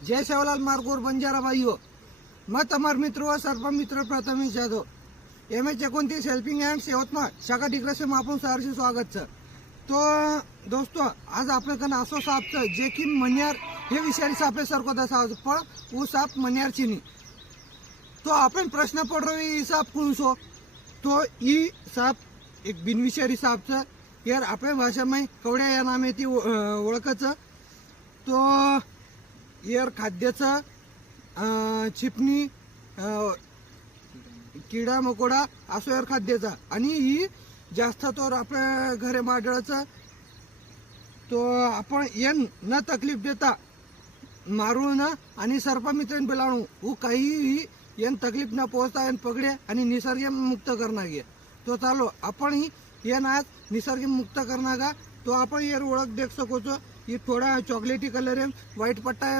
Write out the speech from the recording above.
जय सेवालाल मार्गोर बंजारा भाइयों, मैं तमार मित्र व सर्प मित्र Prathamesh Jadhav MS29 helping hands Yavatmal शाखा डिग्रस में आपण सहर्ष स्वागत छ। तो दोस्तों आज आपल्या कन असो साप छ जे की मनियार हे विषारी सापे सरको दसा पण वो साप मनियार चिनी। तो आपण प्रश्न पड़ रही ई साप कौन सो, तो ई साप एक बिनविषारी साप छ। यार आपल्या भाषा में कवड्या या नामे ती ओळखच। तो यार खाद्याचं चिपणी किडा मकोडा असो यार खाद्याचा आणि ही जास्त तर आपल्या घरे माडळाचं। तो आपण यन न तकलीफ देता मारून आणि सर्पमित्रांनी बेलाणू वो काही यन तकलीफ न पोहोचता यन पगडे आणि निसर्ग मुक्त करना गे। तो चालो आपण ही यन आज निसर्ग मुक्त करना गा। तो आपण यार ओळख देख सको छो, ये थोड़ा चॉकलेटी कलर है, व्हाइट पट्टा है।